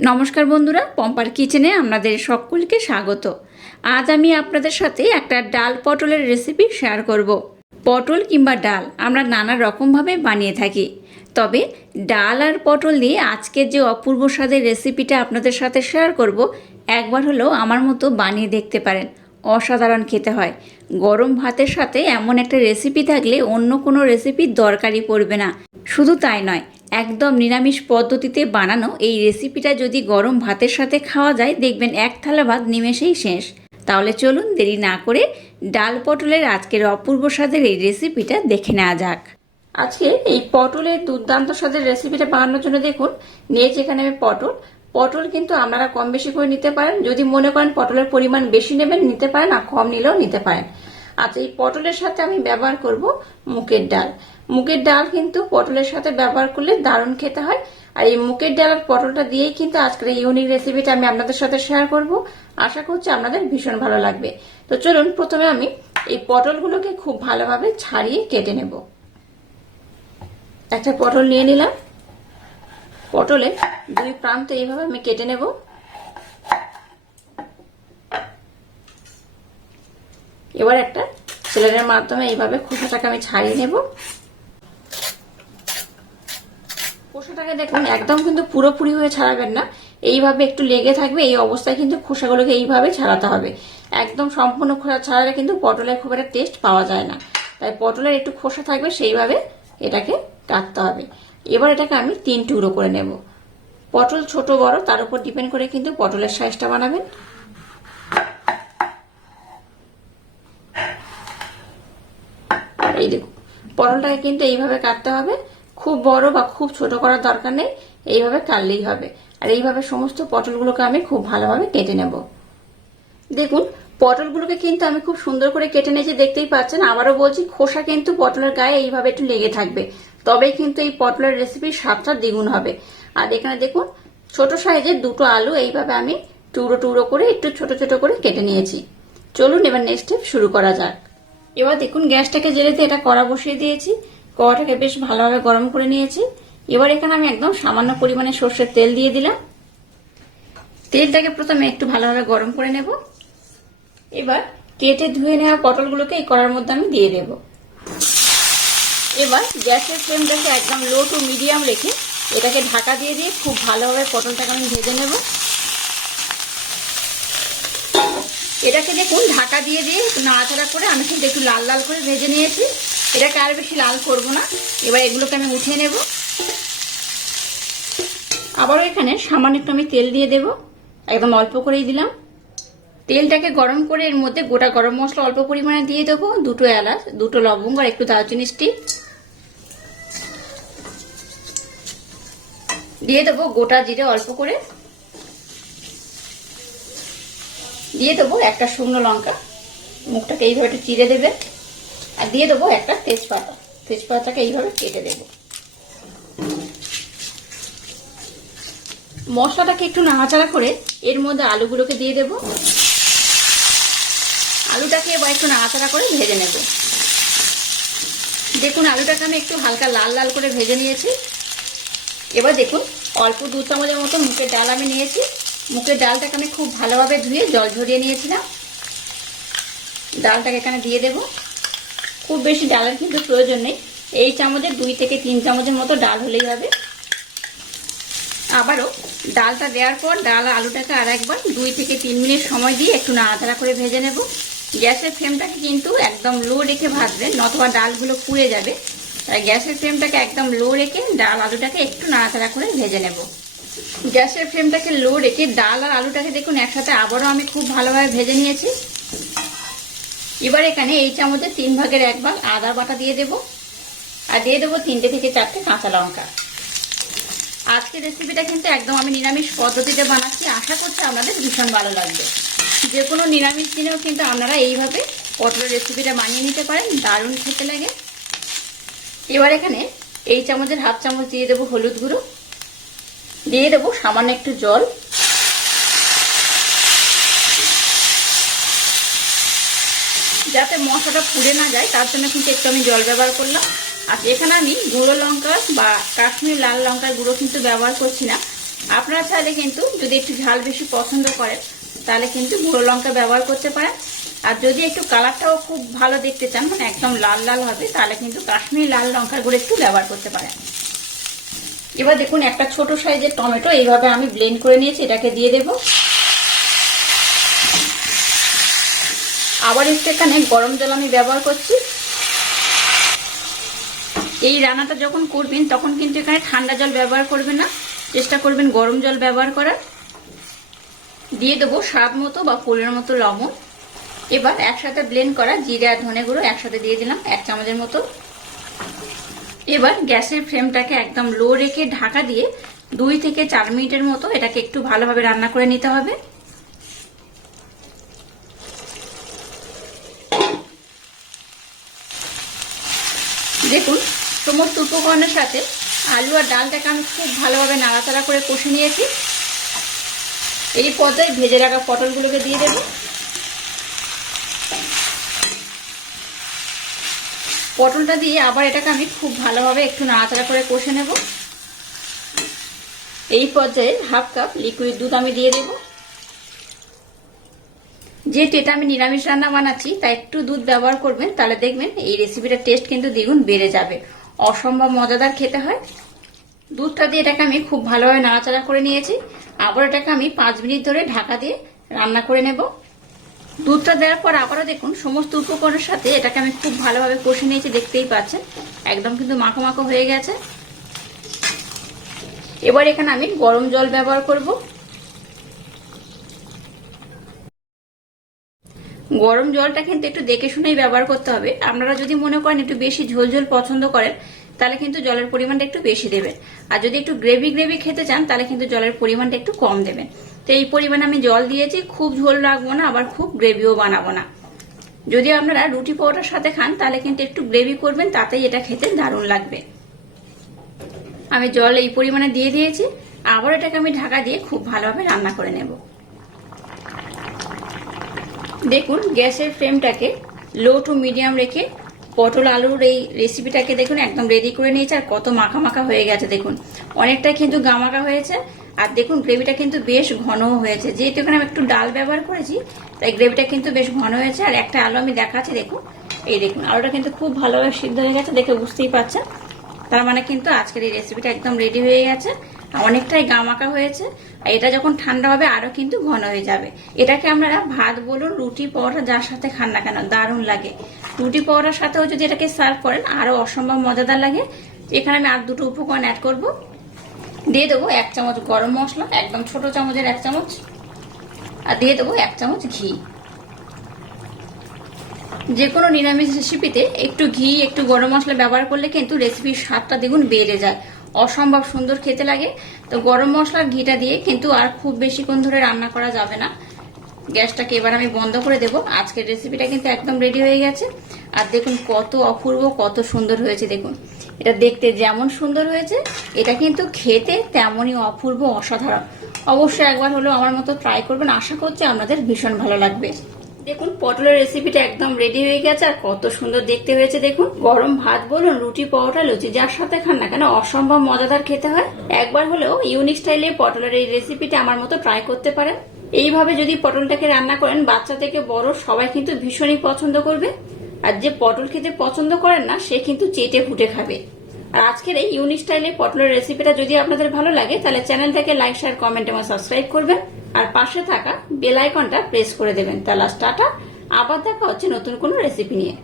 নমস্কার বন্ধুরা, পম্পার কিচেনে আপনাদের সকলকে স্বাগত। আজ আমি আপনাদের সাথে একটা ডাল পটলের রেসিপি শেয়ার করব। পটল কিংবা ডাল আমরা নানা রকমভাবে বানিয়ে থাকি। তবে ডাল আর পটল দিয়ে আজকের যে অপূর্ব স্বাদের রেসিপিটা আপনাদের সাথে শেয়ার করব, একবার হলেও আমার মতো বানিয়ে দেখতে পারেন। অসাধারণ খেতে হয়। গরম ভাতের সাথে এমন একটা রেসিপি থাকলে অন্য কোনো রেসিপির দরকারই পড়বে না। শুধু তাই নয় একদম নিরামিষ পদ্ধতিতে বানানো এই রেসিপিটা যদি গরম ভাতের সাথে খাওয়া যায়, দেখবেন এক থালা ভাত নিমেষেই শেষ। তাহলে চলুন দেরি না করে ডাল পটলের আজকের অপূর্ব স্বাদের এই রেসিপিটা দেখে নেওয়া যাক। আজকে এই পটলের দুর্দান্ত স্বাদের রেসিপিটা বানানোর জন্য দেখুন নিয়েছি এখানে আমি পটল পটল কিন্তু আপনারা কম বেশি করে নিতে পারেন। যদি মনে করেন পটলের পরিমাণ বেশি নেবেন, নিতে পারেন আর কম নিলেও নিতে পারেন। আচ্ছা এই পটলের সাথে আমি ব্যবহার করব মুগের ডাল। মুগের ডাল কিন্তু পটলের সাথে ব্যবহার করলে দারুণ খেতে হয়। আর এই মুগের ডাল আর পটলটা দিয়েই কিন্তু আজকের এই ইউনিক রেসিপিটা আমি আপনাদের সাথে শেয়ার করব। আশা করছি আপনাদের ভীষণ ভালো লাগবে। তো চলুন, প্রথমে আমি এই পটলগুলোকে খুব ভালোভাবে ছাড়িয়ে কেটে নেব। একটা পটল নিয়ে নিলাম। পটলে দুই প্রান্ত এইভাবে আমি কেটে নেব। এবার একটা ছেলের মাধ্যমে এইভাবে খোসাটাকে আমি ছাড়িয়ে নেব। খোসাটাকে দেখুন, একদম কিন্তু পুরোপুরি হয়ে ছাড়াবেন না। এইভাবে একটু লেগে থাকবে, এই অবস্থায় কিন্তু খোসাগুলোকে এইভাবে ছাড়াতে হবে। একদম সম্পূর্ণ খোসা ছাড়ালে কিন্তু পটলের খুব একটা টেস্ট পাওয়া যায় না। তাই পটলের একটু খোসা থাকবে, সেইভাবে এটাকে কাটতে হবে। এবার এটাকে আমি তিন টুকরো করে নেব। পটল ছোট বড়, তার উপর ডিপেন্ড করে কিন্তু পটলের সাইজটা বানাবেন এই দেখুন পটলটাকে কিন্তু এইভাবে কাটতে হবে। খুব বড় বা খুব ছোট করার দরকার নেই, এইভাবে কাটলেই হবে। আর এইভাবে সমস্ত পটলগুলোকে আমি খুব ভালোভাবে কেটে নেব। দেখুন, পটলগুলোকে কিন্তু আমি খুব সুন্দর করে কেটে নিয়েছি, দেখতেই পাচ্ছেন। আবারও বলছি, খোসা কিন্তু পটলের গায়ে এইভাবে একটু লেগে থাকবে। তবেই কিন্তু এই পটলের রেসিপির স্বাদটা দ্বিগুণ হবে। আর এখানে দেখুন, ছোট সাইজের দুটো আলু এইভাবে আমি টুকরো টুকরো করে একটু ছোট ছোট করে কেটে নিয়েছি। চলুন এবার নেক্সট স্টেপ শুরু করা যাক। এবার দেখুন গ্যাসটাকে জেলেতে এটা কড়া বসিয়ে দিয়েছি। কড়াটাকে বেশ ভালোভাবে গরম করে নিয়েছি। এবার এখানে আমি একদম সামান্য পরিমাণে সর্ষের তেল দিয়ে দিলাম। তেলটাকে প্রথমে একটু ভালোভাবে গরম করে নেব। এবার কেটে ধুয়ে নেওয়া পটলগুলোকে এই কড়ার মধ্যে আমি দিয়ে দেব। এবার গ্যাসের ফ্লেমটাকে একদম লো টু মিডিয়াম রেখে এটাকে ঢাকা দিয়ে দিয়ে খুব ভালোভাবে পটলটাকে আমি ভেজে নেব। এটাকে দেখুন, ঢাকা দিয়ে দিয়ে নাড়াচাড়া করে আমি কিন্তু একটু লাল লাল করে ভেজে নিয়েছি। এটাকে আর বেশি লাল করব না। এবার এগুলোকে আমি উঠিয়ে নেব। আবারও এখানে সামান্য একটু আমি তেল দিয়ে দেব। একদম অল্প করেই দিলাম। তেলটাকে গরম করে এর মধ্যে গোটা গরম মশলা অল্প পরিমাণে দিয়ে দেবো। দুটো এলাচ, দুটো লবঙ্গ আর একটু দারচিনি স্টিক দিয়ে দেবো গোটা জিরে অল্প করে। দিয়ে দেবো একটা শুকনো লঙ্কা। মুখটাকে এইভাবে একটু চিড়ে দেবে। আর দিয়ে দেবো একটা তেজপাতা। তেজপাতাটাকে এইভাবে কেটে দেব। মশলাটাকে একটু নাড়াচাড়া করে এর মধ্যে আলুগুলোকে দিয়ে দেব। আলুটাকে এবার একটু নাড়াচাড়া করে ভেজে নেব। দেখুন, আলুটাকে আমি একটু হালকা লাল লাল করে ভেজে নিয়েছি। এবার দেখুন, অল্প দু চামচের মতো মুখের ডাল আমি নিয়েছি। মুখের ডালটাকে আমি খুব ভালোভাবে ধুয়ে জল ঝরিয়ে নিয়েছিলাম। ডালটাকে এখানে দিয়ে দেব। খুব বেশি ডালের কিন্তু প্রয়োজন নেই। এই চামচের দুই থেকে তিন চামচের মতো ডাল হলেই হবে। আবারও ডালটা দেওয়ার পর ডাল আলুটাকে আর একবার দুই থেকে তিন মিনিট সময় দিয়ে একটু নাড়াচাড়া করে ভেজে নেব। গ্যাসের ফ্লেমটাকে কিন্তু একদম লো রেখে ভাজবেন, নতবা ডালগুলো পুড়ে যাবে। তাই গ্যাসের ফ্লেমটাকে একদম লো রেখে ডাল আলুটাকে একটু নাড়াচাড়া করে ভেজে নেব। গ্যাসের ফ্লেমটাকে লো রেখে ডাল আর আলুটাকে দেখুন একসাথে আবারও আমি খুব ভালোভাবে ভেজে নিয়েছি। এবার এখানে এই চামচে তিন ভাগের এক ভাগ আদা বাটা দিয়ে দেব। আর দিয়ে দেবো তিনটে থেকে চারটে কাঁচা লঙ্কা। আজকের রেসিপিটা কিন্তু একদম আমি নিরামিষ পদ্ধতিতে বানাচ্ছি। আশা করছি আপনাদের ভীষণ ভালো লাগবে। যে কোনো নিরামিষ দিনেও কিন্তু আপনারা এইভাবে পটলের রেসিপিটা বানিয়ে নিতে পারেন। দারুণ খেতে লাগে। এবার এখানে এই চামচের হাফ চামচ দিয়ে দেবো হলুদ গুঁড়ো। দিয়ে দেবো সামান্য একটু জল। যাতে মশলাটা পুড়ে না যায়, তার জন্য কিন্তু একটু আমি জল ব্যবহার করলাম। আর এখানে আমি গুঁড়ো লঙ্কা বা কাশ্মীর লাল লঙ্কার গুঁড়ো কিন্তু ব্যবহার করছি না। আপনারা চাইলে কিন্তু যদি একটু ঝাল বেশি পছন্দ করেন, তাহলে কিন্তু গুঁড়ো লঙ্কা ব্যবহার করতে পারেন। আর যদি একটু কালারটাও খুব ভালো দেখতে চান মানে একদম লাল লাল হবে, তাহলে কিন্তু কাশ্মীর লাল লঙ্কার গুঁড়ো একটু ব্যবহার করতে পারেন। এবার দেখুন একটা ছোট সাইজের টমেটো, এইভাবে আমি ব্লেন্ড করে নিয়েছি, এটাকে দিয়ে দেব। আবার একটু এখানে গরম জল আমি ব্যবহার করছি। এই রান্নাটা যখন করবেন, তখন কিন্তু এখানে ঠান্ডা জল ব্যবহার করবেন না। চেষ্টা করবেন গরম জল ব্যবহার করার। দিয়ে দেবো স্বাদ মতো বা ফুলের মতো লবণ। এবার একসাথে ব্লেন্ড করা জিরে আর ধনে গুঁড়ো একসাথে দিয়ে দিলাম, এক চামচের মতো। এবার গ্যাসের ফ্লেমটাকে একদম লো রেখে ঢাকা দিয়ে দুই থেকে চার মিনিটের মতো এটাকে একটু ভালোভাবে রান্না করে নিতে হবে। দেখুন, সমস্ত উপকরণের সাথে আলু আর ডালটাকে আমি খুব ভালোভাবে নাড়াচাড়া করে কষে নিয়েছি। এই পর্যায়ে ভেজে রাখা পটলগুলোকে দিয়ে দেবো। পটলটা দিয়ে আবার এটাকে আমি খুব ভালোভাবে একটু নাড়াচাড়া করে কষে নেব। এই পর্যায়ে হাফ কাপ লিকুইড দুধ আমি দিয়ে দেব। যে টেটা আমি নিরামিষ রান্না বানাচ্ছি, তা একটু দুধ ব্যবহার করবেন, তাহলে দেখবেন এই রেসিপিটার টেস্ট কিন্তু দ্বিগুণ বেড়ে যাবে। অসম্ভব মজাদার খেতে হয়। দুধটা দিয়ে এটাকে আমি খুব ভালোভাবে নাড়াচাড়া করে নিয়েছি। আবার এটাকে আমি পাঁচ মিনিট ধরে ঢাকা দিয়ে রান্না করে নেব। দুধটা দেওয়ার পর আবারও দেখুন, সমস্ত উপকরণের সাথে এটাকে আমি খুব ভালোভাবে কষে নিয়েছি, দেখতেই পাচ্ছেন। একদম কিন্তু মাখো মাখো হয়ে গেছে। এবার এখানে আমি গরম জল ব্যবহার করব। গরম জলটা কিন্তু একটু দেখে শুনেই ব্যবহার করতে হবে। আপনারা যদি মনে করেন একটু বেশি ঝোল ঝোল পছন্দ করেন, তাহলে কিন্তু জলের পরিমাণটা একটু বেশি দেবেন। আর যদি একটু গ্রেভি গ্রেভি খেতে চান, তাহলে কিন্তু জলের পরিমাণটা একটু কম দেবেন। তো এই পরিমাণে আমি জল দিয়েছি, খুব ঝোল রাখব না, আবার খুব গ্রেভিও বানাবো না। যদি আপনারা রুটি পাউডার সাথে খান, তাহলে কিন্তু একটু গ্রেভি করবেন, তাতেই এটা খেতে দারুণ লাগবে। আমি জল এই পরিমাণে দিয়ে দিয়েছি, আবার এটাকে আমি ঢাকা দিয়ে খুব ভালোভাবে রান্না করে নেব। দেখুন, গ্যাসের ফ্লেমটাকে লো টু মিডিয়াম রেখে পটল আলুর এই রেসিপিটাকে দেখুন, একদম রেডি করে নিয়েছে, আর কত মাখা মাখা হয়ে গেছে, দেখুন। অনেকটাই কিন্তু গামাকা হয়েছে আর দেখুন গ্রেভিটা কিন্তু বেশ ঘনও হয়েছে। যেহেতু এখানে আমি একটু ডাল ব্যবহার করেছি, তাই গ্রেভিটা কিন্তু বেশ ঘন হয়েছে। আর একটা আলু আমি দেখাচ্ছি, দেখুন। এই দেখুন, আলুটা কিন্তু খুব ভালোভাবে সিদ্ধ হয়ে গেছে, দেখে বুঝতেই পারছেন। তার মানে কিন্তু আজকের এই রেসিপিটা একদম রেডি হয়ে গেছে। অনেকটাই গামাকা হয়েছে। আর এটা যখন ঠান্ডা হবে আরও কিন্তু ঘন হয়ে যাবে। এটাকে আপনারা ভাত বলুন, রুটি, পরোটা, যার সাথে খান না কেন, দারুণ লাগে। রুটি, পরোটার সাথেও যদি এটাকে সার্ভ করেন আরও অসম্ভব মজাদার লাগে। এখানে আমি আর দুটো উপকরণ অ্যাড করব। দিয়ে দেবো এক চামচ গরম মশলা, একদম ছোট চামচের এক চামচ, আর দিয়ে দেবো এক চামচ ঘি। যে কোনো নিরামিষ রেসিপিতে একটু ঘি, একটু গরম মশলা ব্যবহার করলে কিন্তু রেসিপির স্বাদটা দ্বিগুণ বেড়ে যায়। অসম্ভব সুন্দর খেতে লাগে। তো গরম মশলা ঘিটা দিয়ে কিন্তু আর খুব বেশিক্ষণ ধরে রান্না করা যাবে না। গ্যাসটাকে এবার আমি বন্ধ করে দেব। আজকের রেসিপিটা কিন্তু একদম রেডি হয়ে গেছে। আর দেখুন কত অপূর্ব, কত সুন্দর হয়েছে, দেখুন। এটা দেখতে যেমন সুন্দর হয়েছে, এটা কিন্তু খেতে তেমনই অপূর্ব, অসাধারণ। অবশ্যই একবার হলেও আমার মতো ট্রাই করবেন। আশা করছি আপনাদের ভীষণ ভালো লাগবে। দেখুন, পটলের রেসিপিটা একদম রেডি হয়ে গেছে, আর কত সুন্দর দেখতে হয়েছে, দেখুন। গরম ভাত বলুন, রুটি, পরোটা, লুচি, যার সাথে খান না কেন, অসম্ভব মজাদার খেতে হয়। একবার হলেও ইউনিক স্টাইলে পটলের এই রেসিপিটা আমার মতো ট্রাই করতে পারেন। এইভাবে যদি পটলটাকে রান্না করেন, বাচ্চা থেকে বড় সবাই কিন্তু ভীষণই পছন্দ করবে। আর যে পটল খেতে পছন্দ করেন না, সে কিন্তু চেটে ফুটে খাবে। আর আজকের এই ইউনিক স্টাইলে পটলের রেসিপিটা যদি আপনাদের ভালো লাগে, তাহলে চ্যানেলটাকে লাইক শেয়ার কমেন্ট এবং সাবস্ক্রাইব করবেন। আর পাশে থাকা বেল আইকনটা প্রেস করে দেবেন। তাহলে টাটা, আবার দেখা হচ্ছে নতুন কোনো রেসিপি নিয়ে।